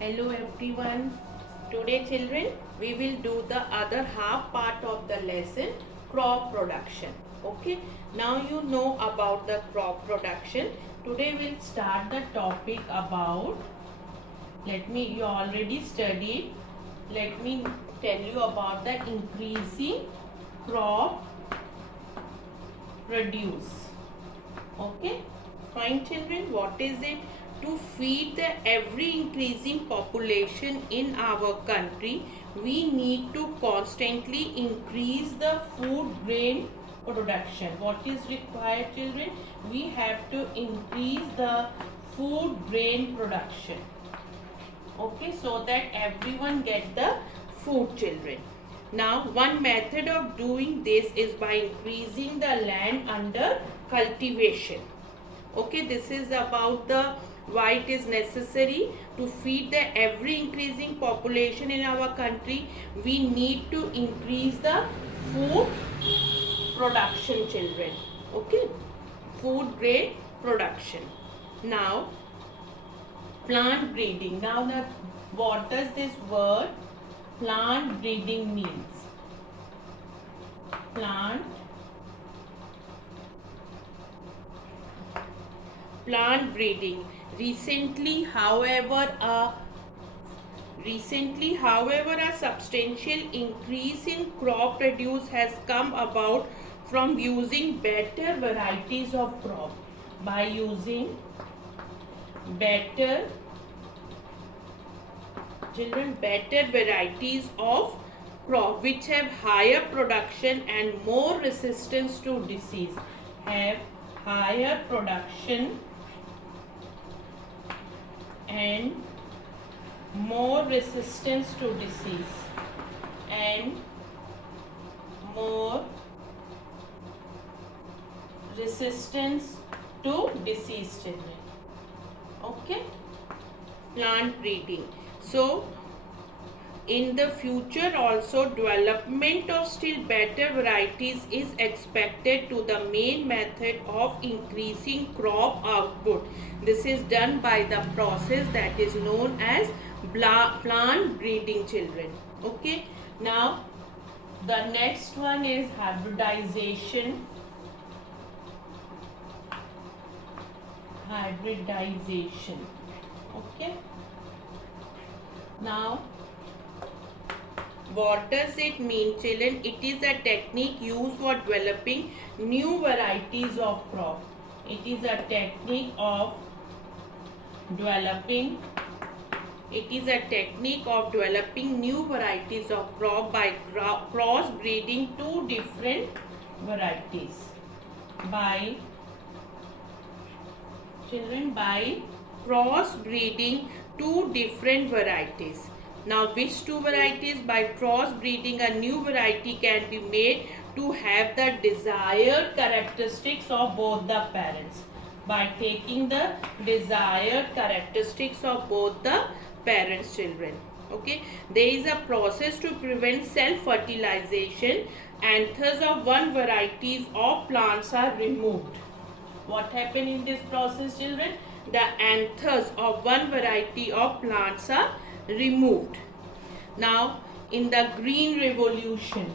Hello everyone. Today children we will do the other half part of the lesson, crop production. Okay. Now you know about the crop production. Today we'll start the topic about, you already studied. Let me tell you about the increasing crop produce. Okay. Fine children, what is it? To feed the ever increasing population in our country, we need to constantly increase the food grain production. What is required children? We have to increase the food grain production. Okay, so that everyone get the food children. Now one method of doing this is by increasing the land under cultivation. Okay, this is about the why it is necessary to feed the ever increasing population in our country. We need to increase the food production children. Okay, food grade production. Now plant breeding. Now what does this word plant breeding means? Plant breeding. Recently, however, a substantial increase in crop produce has come about from using better varieties of crop. By using better varieties of crop which have higher production and more resistance to disease. Have higher production and more resistance to disease and more resistance to disease children. Okay, plant breeding. So in the future also development of still better varieties is expected to the main method of increasing crop output. This is done by the process that is known as plant breeding children. Okay, now the next one is hybridization. Okay, now what does it mean children? It is a technique used for developing new varieties of crop. It is a technique of developing new varieties of crop by cross breeding two different varieties. By cross breeding two different varieties. Now which two varieties? By cross breeding a new variety can be made to have the desired characteristics of both the parents. By taking the desired characteristics of both the parents children. Okay, there is a process to prevent self-fertilization. Anthers of one varieties of plants are removed. What happened in this process children? The anthers of one variety of plants are removed. Now in the green revolution,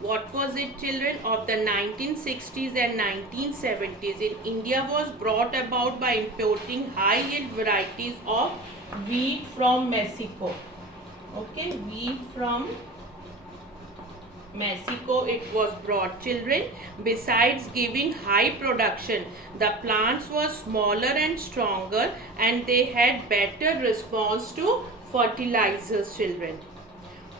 what was it children? Of the 1960s and 1970s in India was brought about by importing high yield varieties of wheat from Mexico. Okay, wheat from Mexico it was brought children. Besides giving high production, the plants were smaller and stronger and they had better response to fertilizers children.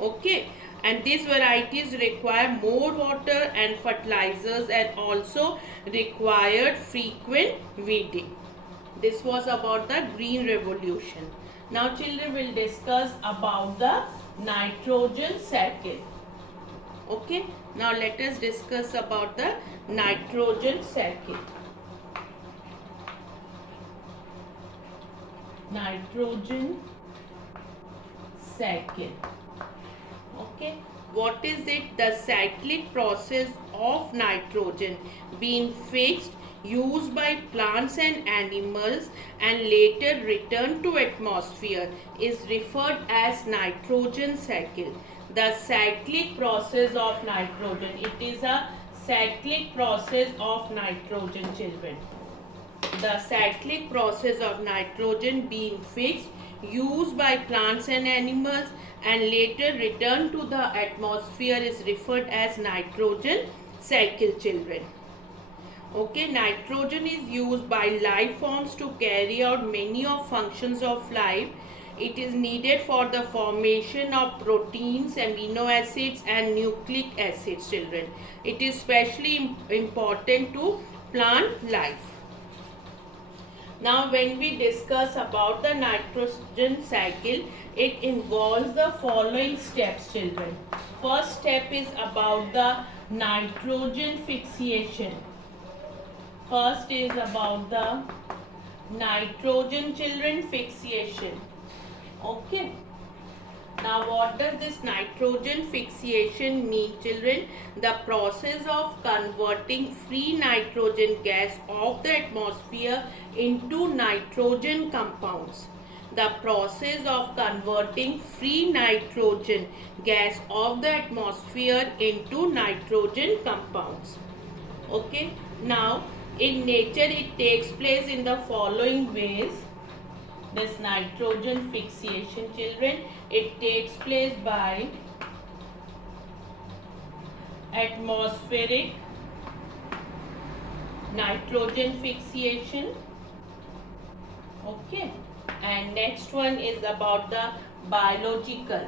Okay, and these varieties require more water and fertilizers and also required frequent weeding. This was about the green revolution. Now children will discuss about the nitrogen cycle. Okay, now let us discuss about the nitrogen cycle. Okay, What is it? The cyclic process of nitrogen being fixed, used by plants and animals and later returned to atmosphere is referred as nitrogen cycle. The cyclic process of nitrogen. It is a cyclic process of nitrogen, children. The cyclic process of nitrogen being fixed, used by plants and animals and later returned to the atmosphere is referred as nitrogen cycle, children. Okay, nitrogen is used by life forms to carry out many of functions of life. It is needed for the formation of proteins, amino acids and nucleic acids, children. It is especially important to plant life. Now when we discuss about the nitrogen cycle, it involves the following steps, children. First step is about the nitrogen fixation. First is about the nitrogen, children, fixation. Okay. Now what does this nitrogen fixation mean, children? The process of converting free nitrogen gas of the atmosphere into nitrogen compounds. The process of converting free nitrogen gas of the atmosphere into nitrogen compounds. Okay. Now in nature it takes place in the following ways. This nitrogen fixation, children, it takes place by atmospheric nitrogen fixation. Okay, and next one is about the biological.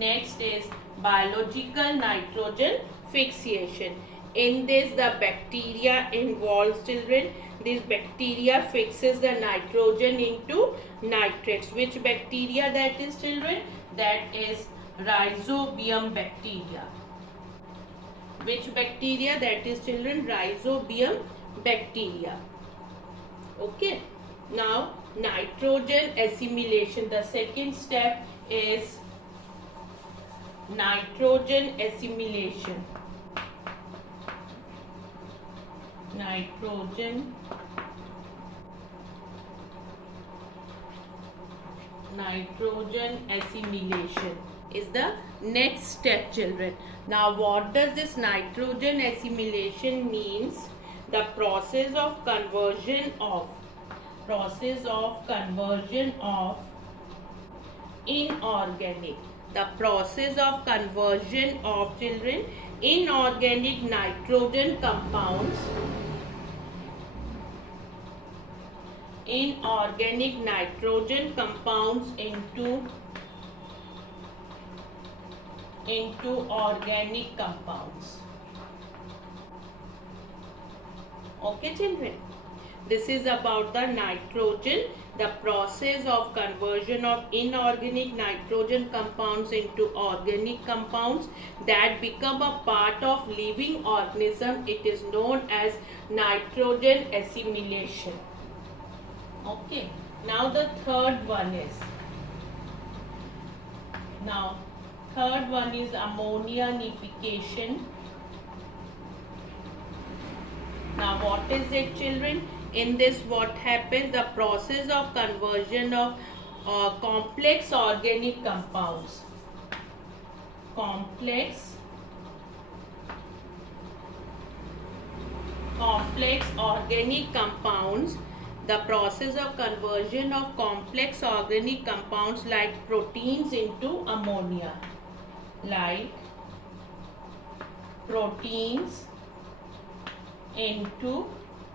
Next is biological nitrogen fixation. In this, the bacteria involved, children. This bacteria fixes the nitrogen into nitrates. Which bacteria that is, children? That is Rhizobium bacteria. Which bacteria that is, children? Rhizobium bacteria. Okay. Now nitrogen assimilation. The second step is nitrogen assimilation. Nitrogen assimilation is the next step, children. Now what does this nitrogen assimilation means? The process of conversion of inorganic. The process of conversion of, children, inorganic nitrogen compounds into organic compounds. Okay, children. This is about the nitrogen, the process of conversion of inorganic nitrogen compounds into organic compounds that become a part of living organism. It is known as nitrogen assimilation. Okay. Now the third one is ammonianification. Now what is it, children? In this, what happens? The process of conversion of complex organic compounds. Complex organic compounds. The process of conversion of complex organic compounds like proteins into ammonia. Like proteins into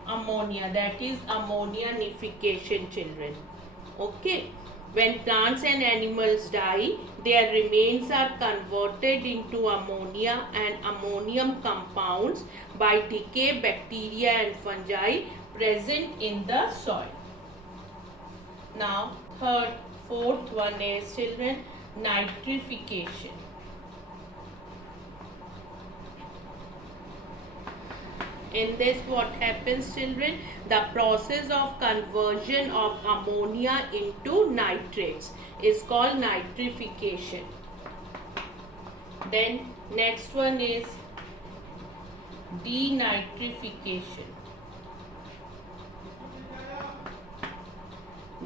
ammonia, that is ammonianification, children. Okay. When plants and animals die, their remains are converted into ammonia and ammonium compounds by decay bacteria and fungi present in the soil. Now fourth one is, children, nitrification. In this, what happens, children? The process of conversion of ammonia into nitrates is called nitrification. Then next one is denitrification.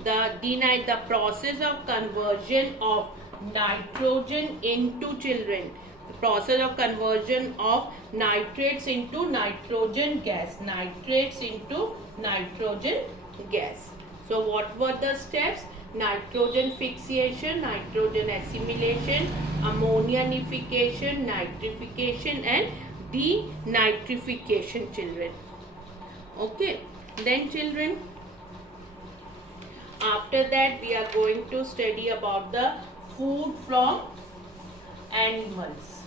The process of conversion of nitrogen into children. The process of conversion of nitrates into nitrogen gas. Nitrates into nitrogen gas. So what were the steps? Nitrogen fixation, nitrogen assimilation, ammonianification, nitrification and denitrification, children. Okay, then children, after that we are going to study about the food from animals.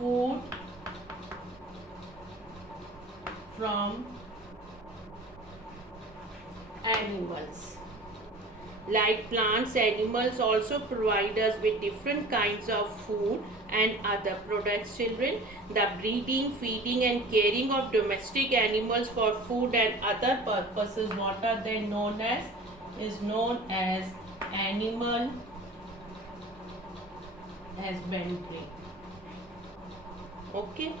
Food from animals. Like plants, animals also provide us with different kinds of food and other products, children. The breeding, feeding and caring of domestic animals for food and other purposes, what are they known as? Is known as animal husbandry. Okay.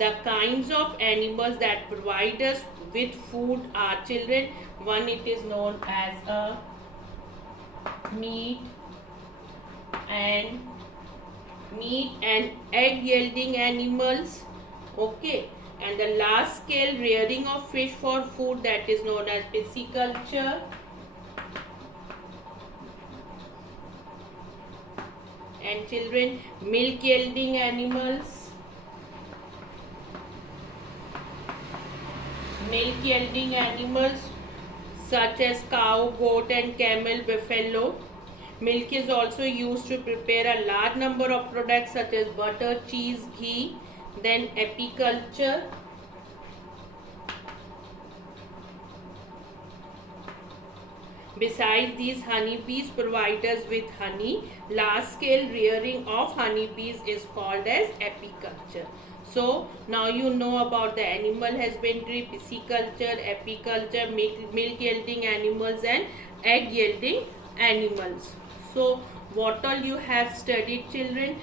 The kinds of animals that provide us with food are, children, one, it is known as a meat and egg yielding animals. Okay, and the large scale rearing of fish for food, that is known as pisciculture. And children, milk yielding animals. Milk yielding animals such as cow, goat and camel, buffalo. Milk is also used to prepare a large number of products such as butter, cheese, ghee. Then apiculture. Besides these, honeybees provide us with honey. Large scale rearing of honeybees is called as apiculture. So now you know about the animal husbandry, pisciculture, apiculture, milk yielding animals and egg yielding animals. So what all you have studied, children?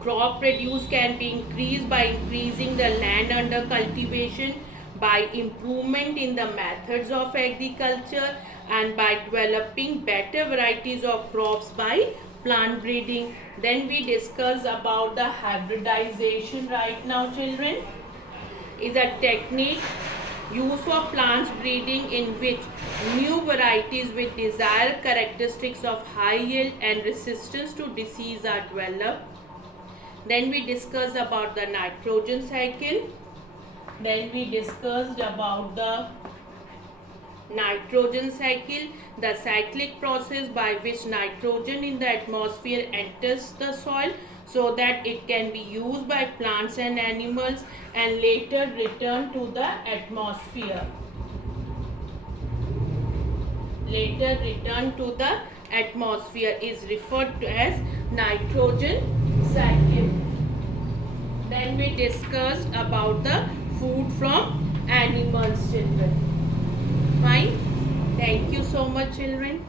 Crop produce can be increased by increasing the land under cultivation, by improvement in the methods of agriculture, and by developing better varieties of crops by plant breeding. Then we discuss about the hybridization right now, children. Is a technique used for plants breeding in which new varieties with desired characteristics of high yield and resistance to disease are developed. Then we discussed about the nitrogen cycle. Then we discussed about the nitrogen cycle, the cyclic process by which nitrogen in the atmosphere enters the soil so that it can be used by plants and animals and later return to the atmosphere. Later return to the atmosphere is referred to as nitrogen cycle. Then we discussed about the food from animals, children. Fine. Thank you so much, children.